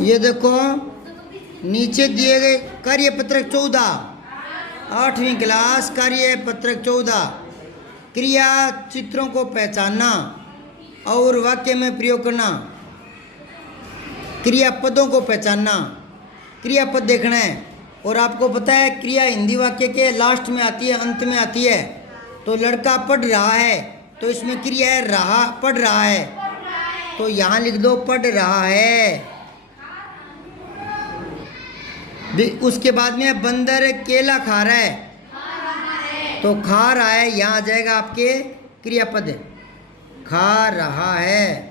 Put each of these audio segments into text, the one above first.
ये देखो नीचे दिए गए कार्य पत्रक 14, 8वीं क्लास कार्य पत्रक 14, क्रिया चित्रों को पहचानना और वाक्य में प्रयोग करना। क्रियापदों को पहचानना, क्रियापद देखना है। और आपको पता है क्रिया हिंदी वाक्य के लास्ट में आती है, अंत में आती है। तो लड़का पढ़ रहा है, तो इसमें क्रिया है रहा, पढ़ रहा है, तो यहाँ लिख दो पढ़ रहा है। उसके बाद में बंदर केला खा रहा है, तो खा रहा है यहाँ आ जाएगा आपके क्रियापद, खा रहा है।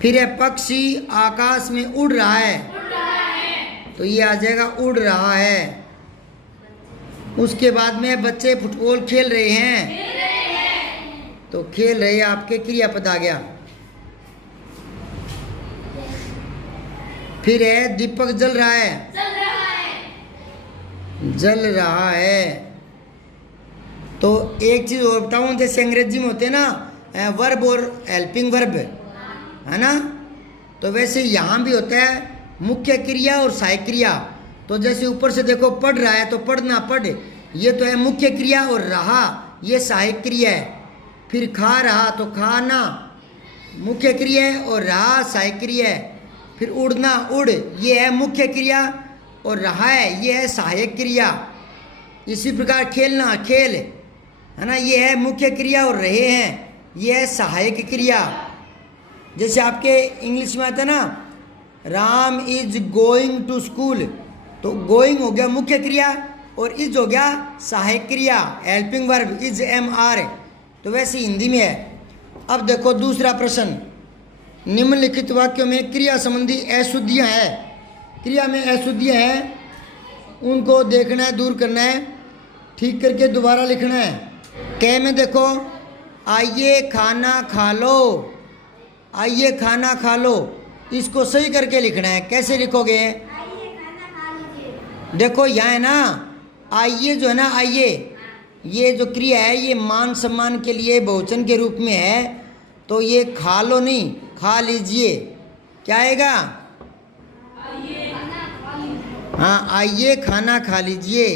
फिर है पक्षी आकाश में उड़ रहा है, तो ये आ जाएगा उड़ रहा है। उसके बाद में बच्चे फुटबॉल खेल रहे हैं, तो खेल रहे आपके क्रियापद आ गया। फिर है दीपक जल रहा है, जल रहा है। तो एक चीज और बताऊं, जैसे अंग्रेजी में होते हैं ना वर्ब और हेल्पिंग वर्ब, है ना, तो वैसे यहाँ भी होता है मुख्य क्रिया और सहायक क्रिया। तो जैसे ऊपर से देखो पढ़ रहा है, तो पढ़ना पढ़, ये तो है मुख्य क्रिया, और रहा ये सहायक क्रिया है। फिर खा रहा, तो खाना मुख्य क्रिया है और रहा सहायक क्रिया है। फिर उड़ना, उड़, ये है मुख्य क्रिया और रहा है ये है सहायक क्रिया। इसी प्रकार खेलना, खेल, है ना, ये है मुख्य क्रिया और रहे हैं ये है सहायक क्रिया। जैसे आपके इंग्लिश में आता है ना Ram is going to school, तो गोइंग हो गया मुख्य क्रिया और इज हो गया सहायक क्रिया, helping verb is am are. तो वैसे हिंदी में है। अब देखो दूसरा प्रश्न, निम्नलिखित वाक्यों में क्रिया संबंधी अशुद्धियां हैं, क्रिया में अशुद्धियां हैं, उनको देखना है, दूर करना है, ठीक करके दोबारा लिखना है। क में देखो आइए खाना खा लो, आइए खाना खा लो, इसको सही करके लिखना है। कैसे लिखोगे? देखो यहाँ है ना आइए, जो है ना आइए, ये जो क्रिया है ये मान सम्मान के लिए बहुवचन के रूप में है, तो ये खा लो नहीं, खा लीजिए। क्या आएगा? हाँ, आइए खाना खा लीजिए,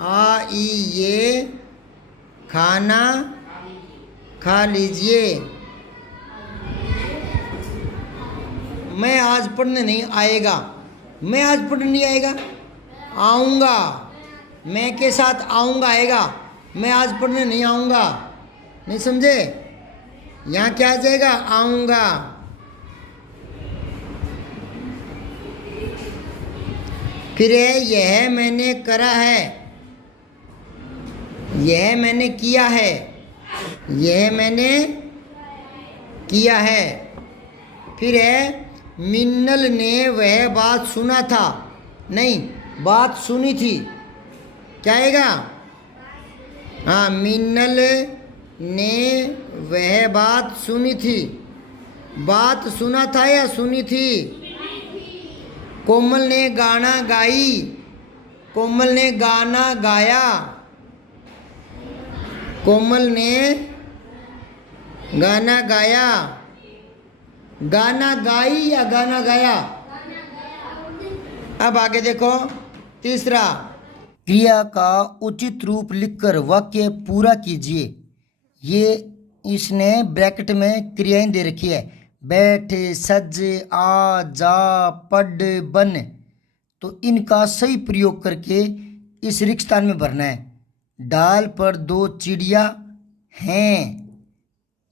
आइए खाना खा लीजिए। मैं आज पढ़ने नहीं आएगा, मैं आज पढ़ने नहीं आएगा, आऊँगा, मैं के साथ आऊँगा आएगा, मैं आज पढ़ने नहीं आऊँगा। नहीं समझे? यहाँ क्या आ जाएगा? आऊँगा। फिर है यह मैंने करा है, यह मैंने किया है, यह मैंने किया है। फिर है मिन्नल ने वह बात सुना था, नहीं बात सुनी थी। क्या आएगा? हाँ, मिन्नल ने वह बात सुनी थी, बात सुना था या सुनी थी? कोमल ने गाना गाई, कोमल ने गाना गाया, कोमल ने गाना गाया। गाना गाई या गाना गाया? अब आगे देखो तीसरा, क्रिया का उचित रूप लिखकर वाक्य पूरा कीजिए। ये इसने ब्रैकेट में क्रियाएं दे रखी है, बैठ, सज, आ, जा, पढ़, बन। तो इनका सही प्रयोग करके इस रिक्त स्थान में भरना है। डाल पर दो चिड़िया हैं,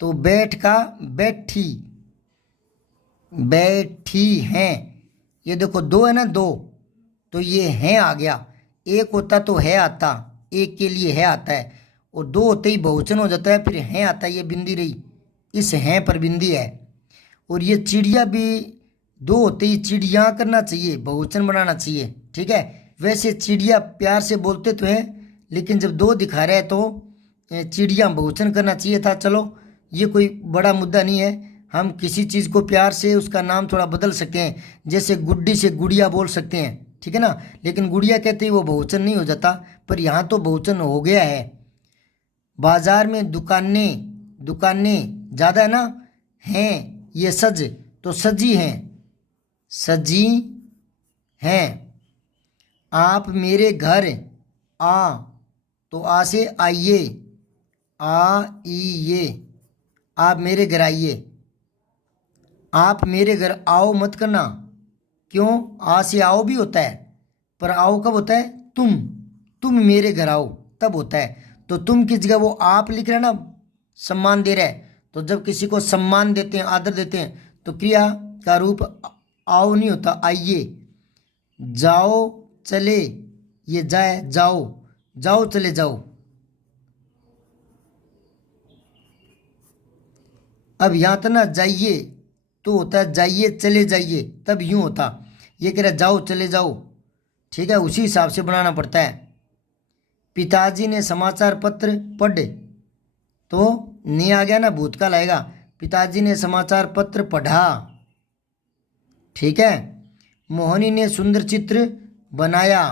तो बैठ का बैठी, बैठी हैं। ये देखो दो है ना, दो, तो ये है आ गया। एक होता तो है आता, एक के लिए है आता है, और दो होते ही बहुवचन हो जाता है, फिर है आता है। ये बिंदी रही, इस हैं पर बिंदी है। और ये चिड़िया भी दो होते ही चिड़िया करना चाहिए, बहुवचन बनाना चाहिए, ठीक है। वैसे चिड़िया प्यार से बोलते तो हैं, लेकिन जब दो दिखा रहे हैं तो चिड़िया बहुवचन करना चाहिए था। चलो ये कोई बड़ा मुद्दा नहीं है, हम किसी चीज़ को प्यार से उसका नाम थोड़ा बदल सकते हैं, जैसे गुड्डी से गुड़िया बोल सकते हैं, ठीक है ना। लेकिन गुड़िया कहते ही वो बहुवचन नहीं हो जाता, पर यहाँ तो बहुवचन हो गया है। बाजार में दुकानें, दुकानें ज़्यादा है ना, हैं, ये सज, तो सजी हैं, सजी हैं। आप मेरे घर आ, तो आ से आइए, आइए, आप मेरे घर आइए। आप मेरे घर आओ मत करना, क्यों? आ से आओ भी होता है, पर आओ कब होता है? तुम मेरे घर आओ तब होता है। तो तुम की जगह वो आप लिख रहा है ना, सम्मान दे रहा है। तो जब किसी को सम्मान देते हैं, आदर देते हैं, तो क्रिया का रूप आओ नहीं होता, आइए। जाओ, चले, ये जाए, जाओ, जाओ चले जाओ। अब यहाँ था ना जाइए, तो होता है जाइए चले जाइए, तब यूं होता। ये कह रहा जाओ चले जाओ, ठीक है, उसी हिसाब से बनाना पड़ता है। पिताजी ने समाचार पत्र पढ़े, तो नहीं आ गया ना, भूतकाल आएगा। पिताजी ने समाचार पत्र पढ़ा, ठीक है। मोहनी ने सुंदर चित्र बनाया,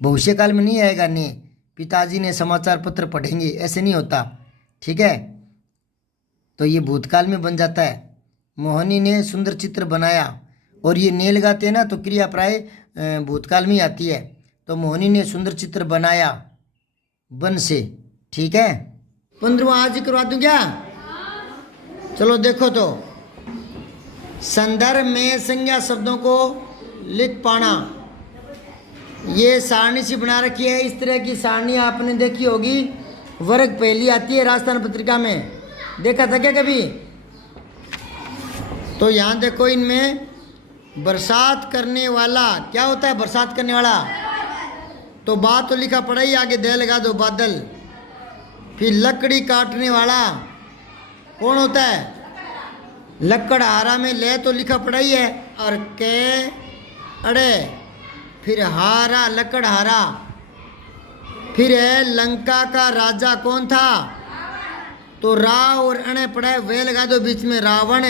भविष्यकाल में नहीं आएगा ने। पिताजी ने समाचार पत्र पढ़ेंगे, ऐसे नहीं होता, ठीक है। तो ये भूतकाल में बन जाता है। मोहनी ने सुंदर चित्र बनाया, और ये ने लगाते हैं ना, तो क्रिया प्राय भूतकाल में ही आती है। तो मोहनी ने सुंदर चित्र बनाया, बन से, ठीक है। 15वां आज ही करवा दूं क्या? चलो देखो, तो संदर्भ में संज्ञा शब्दों को लिख पाना, ये सारणी सी बना रखी है। इस तरह की सारणी आपने देखी होगी, वर्ग पहली आती है राजस्थान पत्रिका में, देखा था क्या कभी? तो यहाँ देखो, इनमें बरसात करने वाला क्या होता है? बरसात करने वाला, तो बात तो लिखा पड़ा ही, आगे दे लगा दो बादल। फिर लकड़ी काटने वाला कौन होता है? लकड़हारा में ले तो लिखा पड़ा ही है, और के अड़े, फिर हारा, लकड़हारा। फिर है लंका का राजा कौन था? तो रा और अणे पड़ा है, वे लगा दो बीच में, रावण।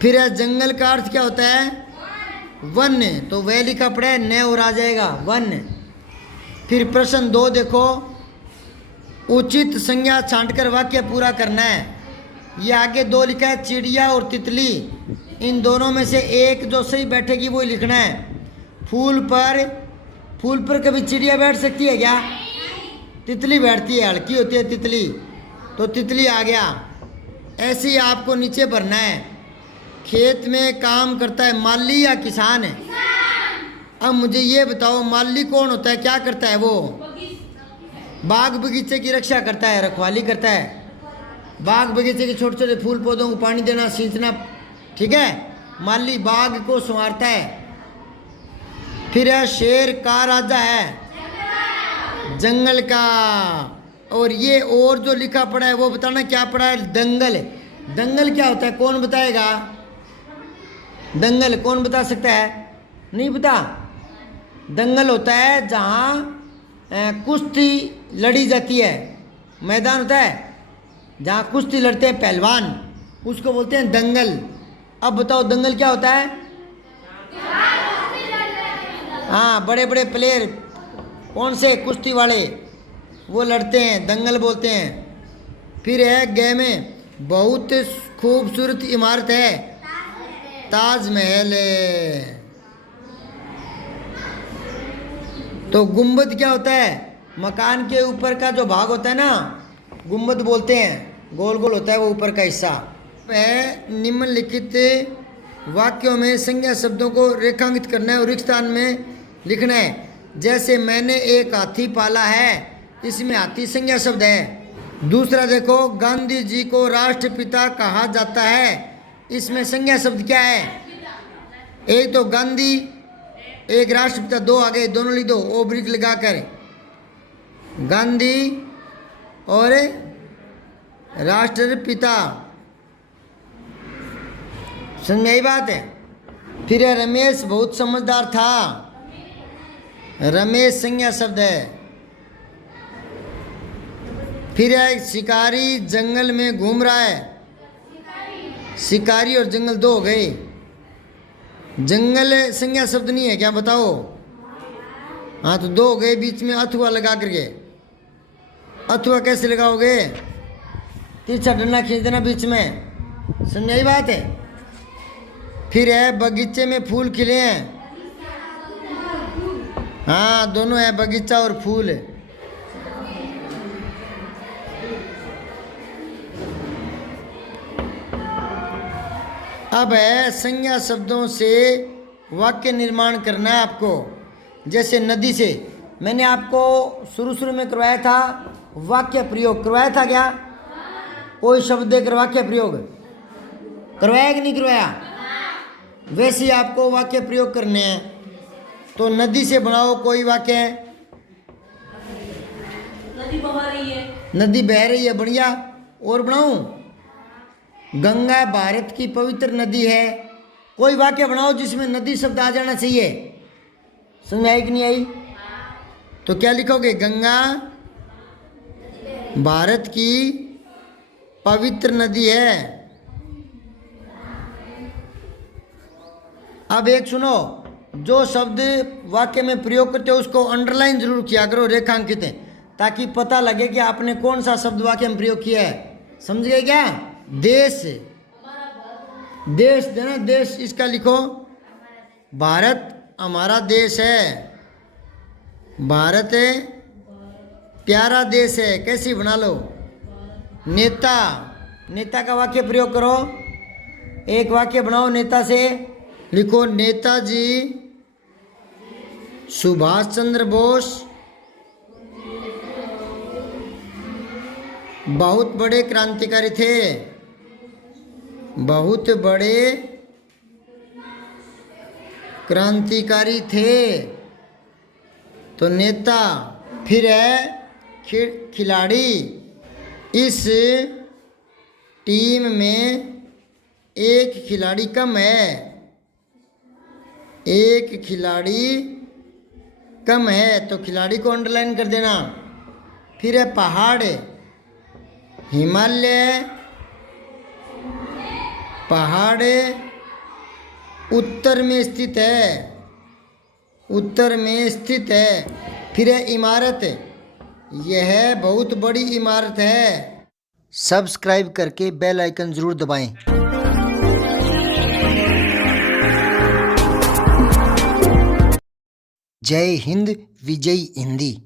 फिर है जंगल का अर्थ क्या होता है? वन, तो वे लिखा पड़ा है, न और आ जाएगा वन। फिर प्रश्न 2 देखो, उचित संज्ञा छांटकर वाक्य पूरा करना है। ये आगे 2 लिखा है, चिड़िया और तितली, इन दोनों में से एक जो सही बैठेगी वो लिखना है। फूल पर कभी चिड़िया बैठ सकती है क्या? तितली बैठती है, हल्की होती है तितली, तो तितली आ गया। ऐसे ही आपको नीचे भरना है। खेत में काम करता है माली या किसान है? अब मुझे ये बताओ, माली कौन होता है, क्या करता है? वो बाग बगीचे की रक्षा करता है, रखवाली करता है। बाग बगीचे के छोटे छोटे फूल पौधों को पानी देना, सींचना, ठीक है। माली बाग को संवारता है। फिर है शेर का राजा है? जंगल का। और ये और जो लिखा पड़ा है वो बताना क्या पड़ा है? दंगल। दंगल क्या होता है, कौन बताएगा? दंगल कौन बता सकता है? नहीं पता? दंगल होता है जहाँ कुश्ती लड़ी जाती है, मैदान होता है जहाँ कुश्ती लड़ते हैं पहलवान, उसको बोलते हैं दंगल। अब बताओ दंगल क्या होता है? हाँ, बड़े बड़े प्लेयर कौन से कुश्ती वाले वो लड़ते हैं, दंगल बोलते हैं। फिर है गे में, बहुत खूबसूरत इमारत है, ताजमहल। तो गुंबद क्या होता है? मकान के ऊपर का जो भाग होता है ना, गुंबद बोलते हैं, गोल गोल होता है वो ऊपर का हिस्सा। वह निम्नलिखित वाक्यों में संज्ञा शब्दों को रेखांकित करना है और रिक्त स्थान में लिखना है। जैसे मैंने एक हाथी पाला है, इसमें हाथी संज्ञा शब्द है। दूसरा देखो, गांधी जी को राष्ट्रपिता कहा जाता है, इसमें संज्ञा शब्द क्या है? एक तो गांधी, एक राष्ट्रपिता, 2 आ गए, दोनों लिख दो ओब्लिक लगाकर, गांधी और राष्ट्रपिता। समझ में आई बात है? फिर रमेश बहुत समझदार था, रमेश संज्ञा शब्द है। फिर एक शिकारी जंगल में घूम रहा है, शिकारी और जंगल 2 हो गए। जंगल संज्ञा शब्द नहीं है क्या, बताओ? हाँ, तो 2 हो गए, बीच में अथवा लगा करके। अथवा कैसे लगाओगे? तिरछा डंडा खींच देना बीच में। समझ आई बात है? फिर है बगीचे में फूल खिले हैं। हाँ, दोनों है, बगीचा और फूल। अब है संज्ञा शब्दों से वाक्य निर्माण करना है आपको। जैसे नदी से मैंने आपको शुरू में करवाया था वाक्य प्रयोग, करवाया था क्या? कोई शब्द देकर वाक्य प्रयोग करवाया कि नहीं करवाया? वैसे ही आपको वाक्य प्रयोग करने हैं। तो नदी से बनाओ कोई वाक्य। नदी बह रही है। नदी बह रही है, बढ़िया। और बनाऊं? गंगा भारत की पवित्र नदी है। कोई वाक्य बनाओ जिसमें नदी शब्द आ जाना चाहिए। समझ में आई कि नहीं आई? तो क्या लिखोगे? गंगा भारत की पवित्र नदी है। अब एक सुनो, जो शब्द वाक्य में प्रयोग करते हो उसको अंडरलाइन जरूर किया करो, रेखांकित है, ताकि पता लगे कि आपने कौन सा शब्द वाक्य में प्रयोग किया है। समझ गए क्या? देश, देश देना, देश इसका लिखो। भारत हमारा देश है। भारत प्यारा देश है। कैसी बना लो? नेता, नेता का वाक्य प्रयोग करो। एक वाक्य बनाओ नेता से। लिखो, नेताजी सुभाष चंद्र बोस बहुत बड़े क्रांतिकारी थे। बहुत बड़े क्रांतिकारी थे। तो नेता। फिर है खिलाड़ी। इस टीम में एक खिलाड़ी कम है। एक खिलाड़ी कम है, तो खिलाड़ी को अंडरलाइन कर देना। फिर है पहाड़। हिमालय पहाड़ उत्तर में स्थित है। उत्तर में स्थित है। फिर है इमारत। यह बहुत बड़ी इमारत है। सब्सक्राइब करके बेल आइकन जरूर दबाएं। जय हिंद, विजय हिंदी।